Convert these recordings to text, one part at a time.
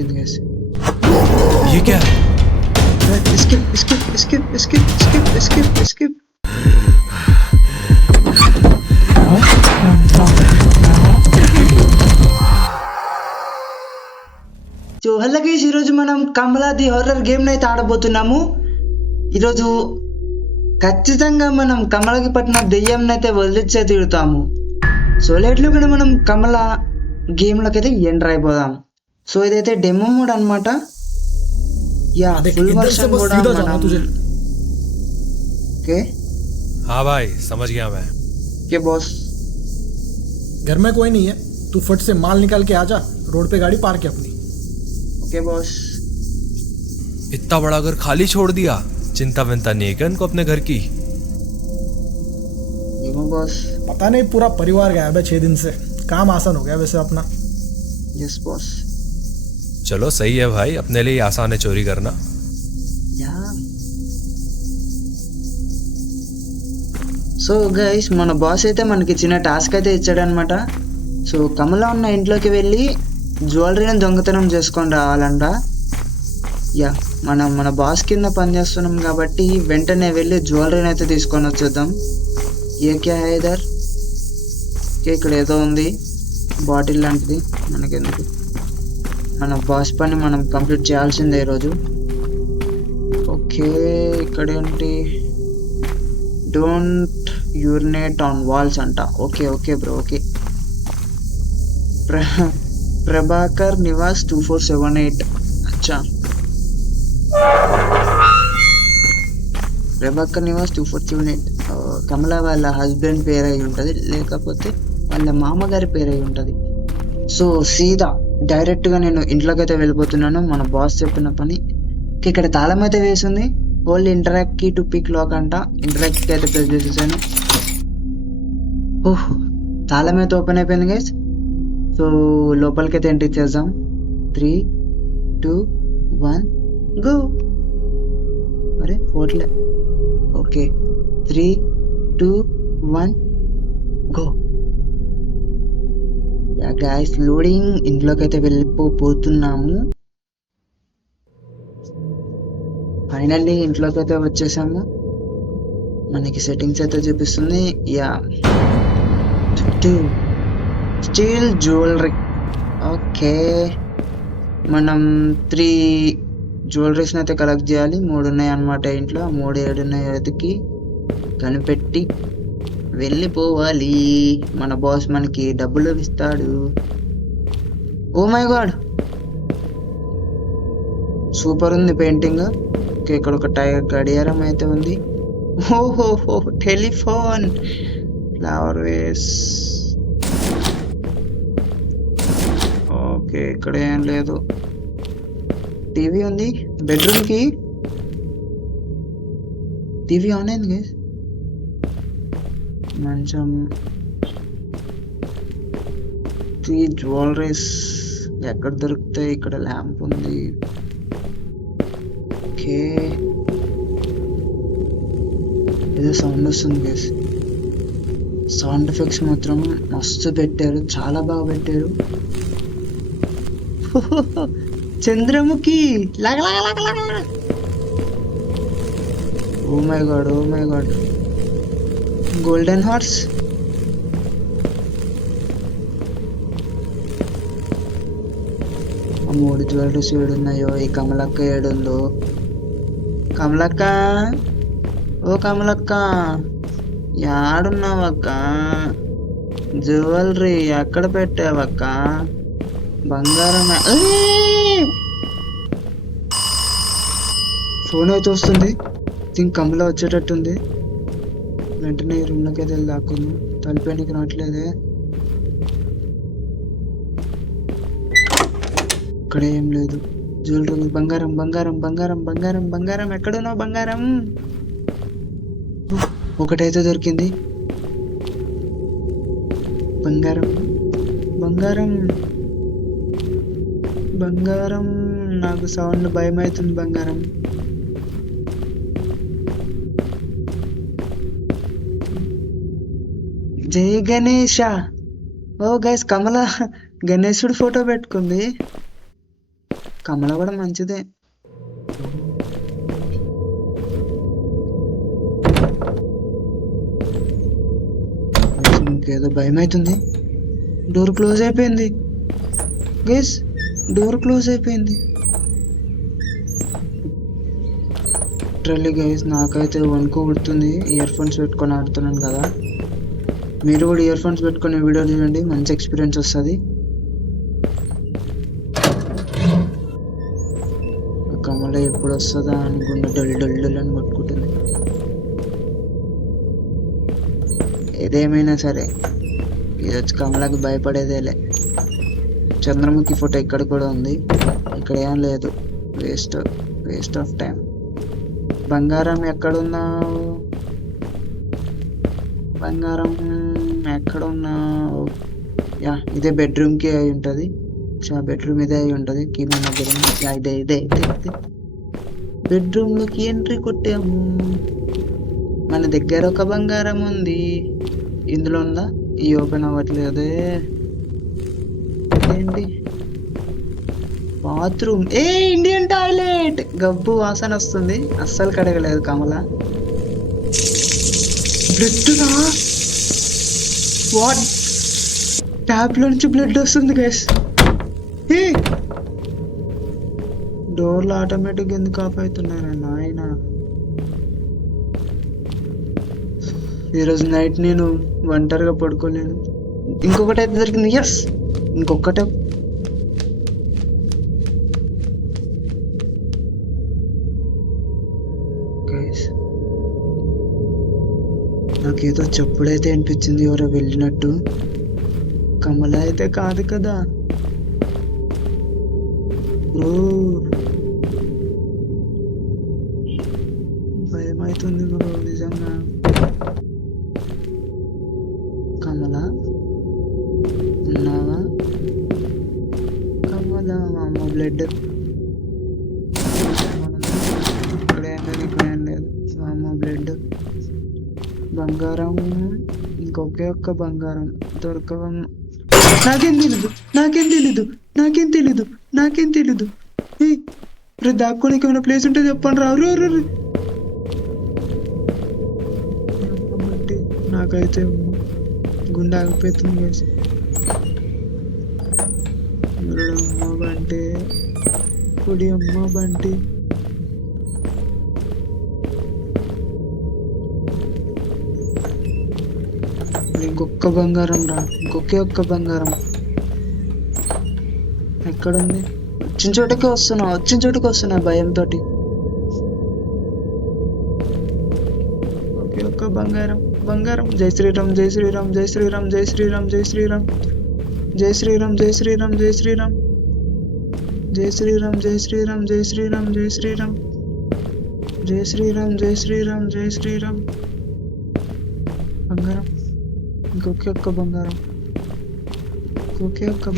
దొరికింది గైస్. ये क्या है? Escape escape escape escape escape escape escape. So hello guys, ఈరోజు మనం కమలా ది హారర్ గేమ్ అయితే ఆడబోతున్నాము. ఈరోజు ఖచ్చితంగా మనం కమలకి పట్టిన దెయ్యంని అయితే వదిలిచ్చే తీరుతాము. సో లేట్లో కూడా మనం కమల గేమ్లోకి అయితే ఎంటర్ అయిపోదాం. సో ఇదైతే డెమో మోడ్ అనమాట. యా ఫుల్ వర్షన్ కూడా ఓకే. हाँ भाई समझ गया मैं. Okay boss. घर में कोई नहीं है, तू फट से माल निकाल के आ जा, रोड पे गाड़ी पार्क है अपनी. Okay boss. इतना बड़ा घर खाली छोड़ दिया. चिंता विंता नहीं है क्या इनको अपने घर की? ఏమో బాస్. पता नहीं पूरा परिवार गायब है 6 दिन से. काम आसान हो गया वैसे अपना. Yes boss. चलो सही है भाई, अपने लिए आसान है चोरी करना. యా సో గైస్, మన బాస్ అయితే మనకి చిన్న టాస్క్ అయితే ఇచ్చాడనమాట. సో కమల ఉన్న ఇంట్లోకి వెళ్ళి జ్యువెలరీని దొంగతనం చేసుకొని రావాలంట. యా మనం మన బాస్ కింద పనిచేస్తున్నాం కాబట్టి వెంటనే వెళ్ళి జ్యువెలరీని అయితే తీసుకొని వచ్చేద్దాం. ఏ క్యా హై ఇధర్? ఇక్కడ ఏదో ఉంది, బాటిల్ లాంటిది. మనకెందుకు, మన బాస్ పని మనం కంప్లీట్ చేయాల్సిందే ఈరోజు. ఓకే, ఇక్కడేంటి? డోంట్ యూరినేట్ ఆన్ వాల్స్ అంట. Okay okay bro. Okay, Prabhakar Nivas 2478. అచ్చా, ప్రభాకర్ నివాస్ 2478. కమల వాళ్ళ హస్బెండ్ పేరు అయి ఉంటుంది, లేకపోతే వాళ్ళ మామగారి పేరు అయి ఉంటుంది. సో సీదా డైరెక్ట్గా నేను ఇంట్లోకి అయితే వెళ్ళిపోతున్నాను. మన బాస్ చెప్పిన పని. ఇక్కడ తాళం అయితే వేసింది. Only interact key to pick lock అంట. ఇంటరాక్ట్ కీ అయితే ప్రెస్ చేసేసాను. ఓహ్, తాళం అయితే ఓపెన్ అయిపోయింది గైస్. సో లోపలికి అయితే ఎంట్రీ చేద్దాం. 3, 2, 1 గో. అరే పోట్లే. Okay, 3, 2, 1 go. Yeah guys, loading. ఇంట్లోకి అయితే వెళ్ళిపోతున్నాము. ఫైనల్లీ ఇంట్లోకి అయితే వచ్చేసాము. మనకి సెట్టింగ్స్ అయితే చూపిస్తుంది. Yeah steel jewellery. ఓకే, మనం 3 జ్యువెలరీస్ని అయితే కలెక్ట్ చేయాలి. 3 ఉన్నాయి అన్నమాట ఇంట్లో. 3 ఏడున్నాయి వెతికి కనిపెట్టి వెళ్ళిపోవాలి. మన బాస్ మనకి డబ్బులు ఇస్తాడు. ఓ మై గాడ్, సూపర్ ఉంది పెయింటింగ్. ఓకే, ఇక్కడ ఒక గడియారం అయితే ఉంది. ఓహో, టెలిఫోన్, ఫ్లవర్ వేస్. ఓకే, ఇక్కడ ఏం లేదు. టీవీ ఉంది బెడ్రూమ్ కి. టీవీ ఆన్ అయింది గైస్. మంచం, 3 జ్యువెలరీస్ ఎక్కడ దొరుకుతాయి? ఇక్కడ ల్యాంప్ ఉంది. ఓకే, ఏదో సౌండ్ వస్తుంది గైస్. సౌండ్ ఎఫెక్ట్స్ మాత్రం మస్తు పెట్టారు, చాలా బాగా పెట్టారు. Chandramukhi. Oh my god, oh my god. Golden horse. ఆ 3 జ్యువెలరీస్ ఏడున్నాయో. ఈ కమలక్క ఏడుందో? కమలక్క, ఓ కమలక్క, యాడున్నావక్క? జ్యువెలరీ ఎక్కడ పెట్టావక్క? బంగారం. ఫోన్ అయితే వస్తుంది. థింక్ కమల వచ్చేటట్టుంది. వెంటనే ఈ రూమ్లోకి అయితే దాక్కుంది. తలిపేనికి రావట్లేదే. ఇక్కడ ఏం లేదు. జ్యువెలరీ, బంగారం బంగారం బంగారం బంగారం బంగారం. ఎక్కడున్నావు బంగారం? ఒకటైతే దొరికింది. బంగారం బంగారం బంగారం. నాకు సౌండ్ భయం అవుతుంది. బంగారం. జై గణేష. ఓ గైస్, కమల గణేశుడు ఫోటో పెట్టుకుంది. కమల కూడా మంచిదే. ఇంకేదో భయం అవుతుంది. డోర్ క్లోజ్ అయిపోయింది గైస్, డోర్ క్లోజ్ అయిపోయింది. లిటరల్లీ గైస్ నాకైతే వణుకు పుడుతుంది. ఇయర్ ఫోన్స్ పెట్టుకొని ఆడుతున్నాను కదా, మీరు కూడా ఇయర్ ఫోన్స్ పెట్టుకొని వీడియో చూడండి, మంచి ఎక్స్పీరియన్స్ వస్తుంది. కమల ఎప్పుడు వస్తుందా అని గుండె డల్ డల్ డల్ అని కొట్టుకుంటుంది. ఏదేమైనా సరే ఇది వచ్చి కమలకి భయపడేదేలే. చంద్రముఖి ఫోటో ఇక్కడ కూడా ఉంది, ఇక్కడ ఏం లేదు. Waste of time. బంగారం ఎక్కడున్నావు? బంగారం ఎక్కడున్నావు? యా ఇదే బెడ్రూమ్కి అయి ఉంటుంది. బెడ్రూమ్ ఇదే అయి ఉంటుంది. కీ మన దగ్గర ఇదే ఇదే ఇదే బెడ్రూమ్లోకి ఎంట్రీ కొట్టాము. మన దగ్గర ఒక బంగారం ఉంది. ఇందులో ఉందా? ఈ ఓపెన్ అవ్వట్లేదే ఏంటి? బాత్రూమ్. Indian toilet. గబ్బు వాసన వస్తుంది, అస్సలు కడగలేదు కమల. బ్లడ్ రా, వాట్? ట్యాప్ లో నుంచి బ్లడ్ వస్తుంది గైస్. డోర్లు ఆటోమేటిక్ ఎందుకు ఆఫ్ అవుతున్నారా నాయన? ఈరోజు నైట్ నేను ఒంటరిగా పడుకోలేను. ఇంకొకటి అయితే దొరికింది. ఎస్, ఇంకొకటే. నాకేదో చెప్పుడైతే అనిపించింది, ఎవరో వెళ్ళినట్టు. కమల అయితే కాదు కదా బ్రో. భయం అవుతుంది బ్రో నిజంగా. కమల ఉన్నావా? కమల అమ్మ బ్లడ్ ఇక్కడేం లేదు, ఇక్కడేం లేదు. అమ్మ బ్లడ్. బంగారం, ఇంకొకే ఒక్క బంగారం దొరకవ. నాకేం తెలీదు. రే దాక్కోనికి ఏమైనా ప్లేస్ ఉంటే చెప్పండి రా. నాకైతే గుండె ఆగిపోతుంది. అమ్మ బంటి, కుడి అమ్మ బంటి. ఇంకొక్క బంగారం రా, ఇంకొకే ఒక్క బంగారం. ఎక్కడుంది? వచ్చిన చోటుకి వస్తున్నా భయంతో. ఒకే ఒక్క బంగారం. జై శ్రీరామ్. బంగారం, ఇంకొకే ఒక్క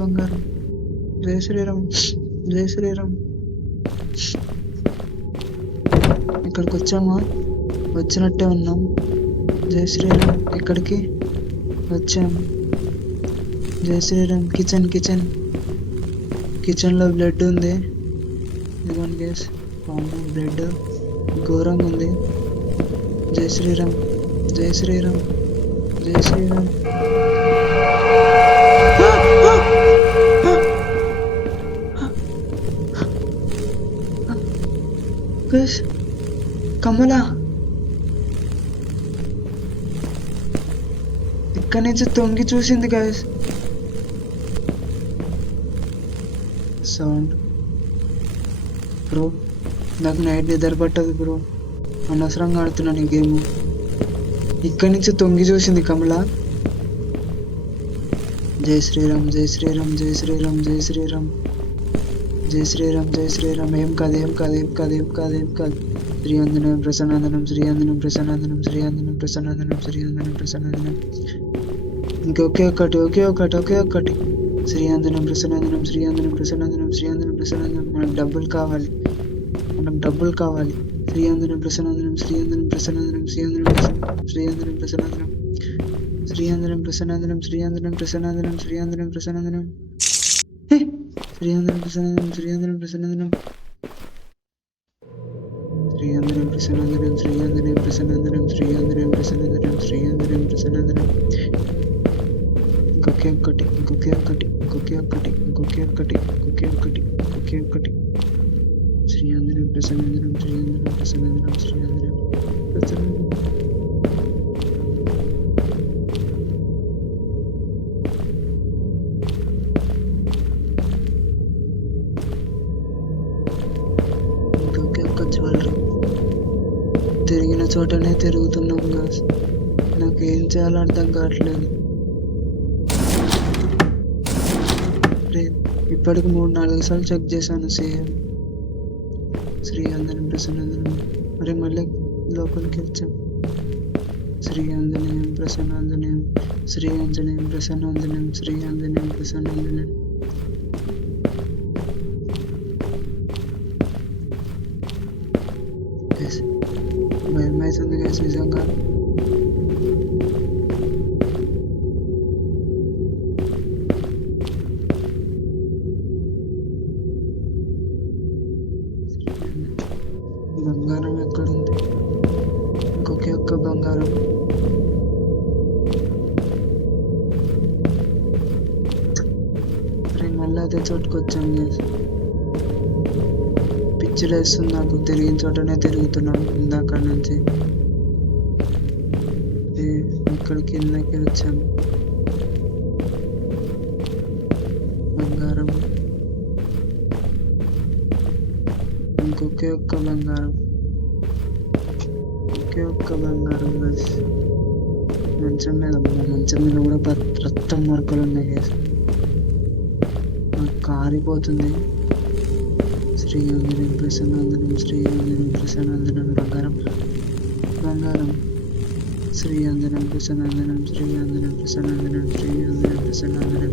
బంగారం. జై శ్రీరామ్. ఇక్కడికి వచ్చామా? వచ్చినట్టే ఉన్నాం. జై శ్రీరామ్. ఇక్కడికి వచ్చాము. జై శ్రీరామ్. కిచెన్లో బ్లడ్ ఉంది. ఇదిగోండి గైస్, బ్లడ్ ఘోరంగా ఉంది. జై శ్రీరామ్. కమల ఇక్కడి నుంచి తొంగి చూసింది గైస్. సౌండ్ బ్రో, నాకు నైట్ నిద్ర పట్టదు బ్రో. అనవసరంగా ఆడుతున్నాను ఈ గేమ్. ఇక్కడి నుంచి తొంగి చూసింది కమల. జై శ్రీరామ్. ఏం కాదు. శ్రీయంజనం ప్రసన్నాందనం. ఇంకొకే ఒక్కటి. శ్రీయంజనం ప్రసన్నాందనం. మనకు డబ్బులు కావాలి. శ్రీయంజనం ప్రసన్నాందనం. శ్రీయంజనం ప్రసన్నందనం శ్రీయంజనం ప్రసన్నందనం శ్రీయంజనం ప్రసన్నందనం శ్రీయంజనం ప్రసన్నందనం శ్రీయంజనం ప్రసన్నందనం శ్రీయంజనం ప్రసన్నందనం ఇంకొకే ఒక్కటి ఇంకొకే ఒక్కటి ఇంకొకే ఒక్కటి ఇంకొకే ఒక్కటి ఇంకొకే ఒక్కటి ఇంకొకే ఒక్కటి శ్రీయంజనం ప్రసన్నందనం శ్రీయంజనం ప్రసన్నందనం శ్రీయంజనం ప్రసన్నందనం ఇంకొకే ఒక్క జ్యువెలరీ తిరిగిన చోటనే తిరుగుతున్నాం గాస్ నాకు ఏం చేయాలో అర్థం కావట్లేదు ఇప్పటికి 3-4 సార్లు చెక్ చేశాను సేమ్ శ్రీయంజనం ప్రసన్నందనం మరి మళ్ళీ లోపలికి వచ్చాం శ్రీయంజనేయం ప్రసన్నందనం శ్రీయంజనేయం ప్రసన్నందనం శ్రీయంజనేయం ప్రసన్నందనం భయం అవుతుంది గైస్ నిజంగా బంగారం ఎక్కడుంది ఇంకొకే ఒక్క బంగారం మళ్ళీ అదే చోటుకు వచ్చాం పిచ్చిలు వేస్తుంది నాకు తిరిగిన చోటనే తిరుగుతున్నాం ఇందాక నుంచి ఇక్కడ కిందకి వచ్చాం బంగారం ఇంకొకే ఒక్క బంగారం ఒకే ఒక్క బంగారం బస్ మంచం మీద కూడా రక్తం మరకలు ఉన్నాయి గైస్ నాకు కారిపోతుంది శ్రీయంజనం ప్రసన్నందనం శ్రీయంజనం ప్రసన్నందనం బంగారం బంగారం శ్రీయంజనం ప్రసన్నందనం శ్రీయంజనం ప్రసన్నందనం శ్రీయంజనం ప్రసన్నందనం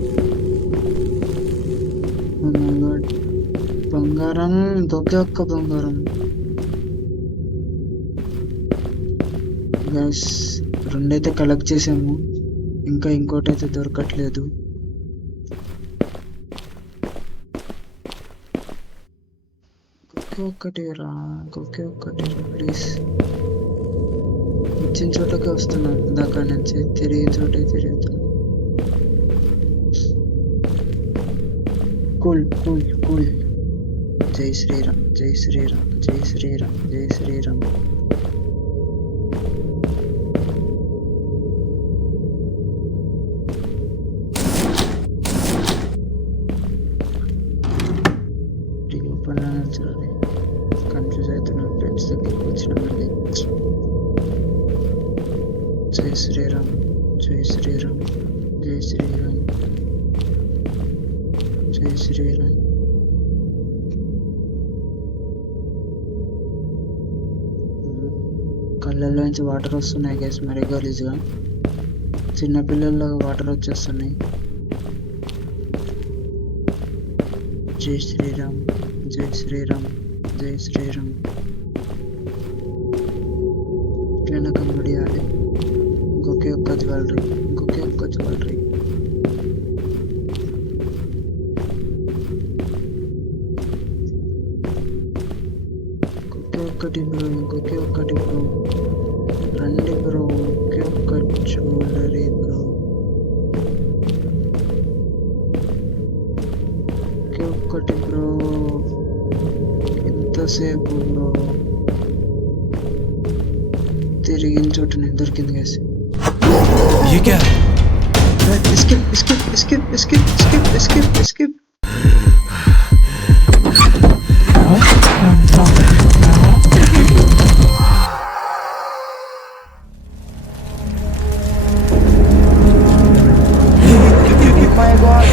బంగారం ఒకే ఒక్క బంగారం గైస్ 2 అయితే కలెక్ట్ చేసాము ఇంకా ఇంకోటి అయితే దొరకట్లేదు ఒకే ఒక్కటి ప్లీజ్ ఇచ్చిన చోటకే వస్తున్నాను ఇందాక నుంచి తిరిగిన చోటే తిరుగుతున్నాను కూల్ కూల్ కూల్ జై శ్రీరామ్ జై శ్రీరామ్ జై శ్రీరామ్ జై శ్రీరామ్ కన్ఫ్యూజ్ అవుతున్నాను ఫ్రెండ్స్ దగ్గరికి వచ్చిన మళ్ళీ జై శ్రీరామ్ జై శ్రీరామ్ జై శ్రీరామ్ జై శ్రీరామ్ కళ్ళల్లోంచి వాటర్ వస్తున్నాయి గైస్ మరీ గలీజ్గా చిన్నపిల్లల్లో వాటర్ వచ్చేస్తున్నాయి జై శ్రీరామ్ జై శ్రీరామ్ జై శ్రీరామ్ ఇట్లైనా కనబడియాలి ఇంకొకే ఒక్క జ్యువెలరీ ఇంకొకే ఒక్క జ్యువెలరీ ఇంకొకే ఒక్కటి బ్రో ఇంకొకే ఒక్కటి బ్రో రండి బ్రో ఒకే ఒక్క జ్యువెలరీ బ్రో ఒకే ఒక్కటి బ్రో ఎంతసేపు బ్రో తిరిగిన చోటనే దొరికింది గైస్ ये क्या है? escape escape escape escape escape escape escape my god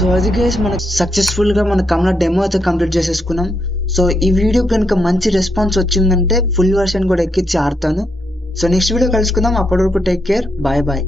so అది గైస్ మనకు సక్సెస్ఫుల్గా మన కమలా డెమో అయితే కంప్లీట్ చేసేసుకున్నాం. సో ఈ వీడియో కనుక మంచి రెస్పాన్స్ వచ్చిందంటే ఫుల్ వర్షన్ కూడా ఎక్కించి ఆడతాను. సో నెక్స్ట్ వీడియో కలుసుకుందాం. అప్పటి వరకు టేక్ కేర్. Bye bye.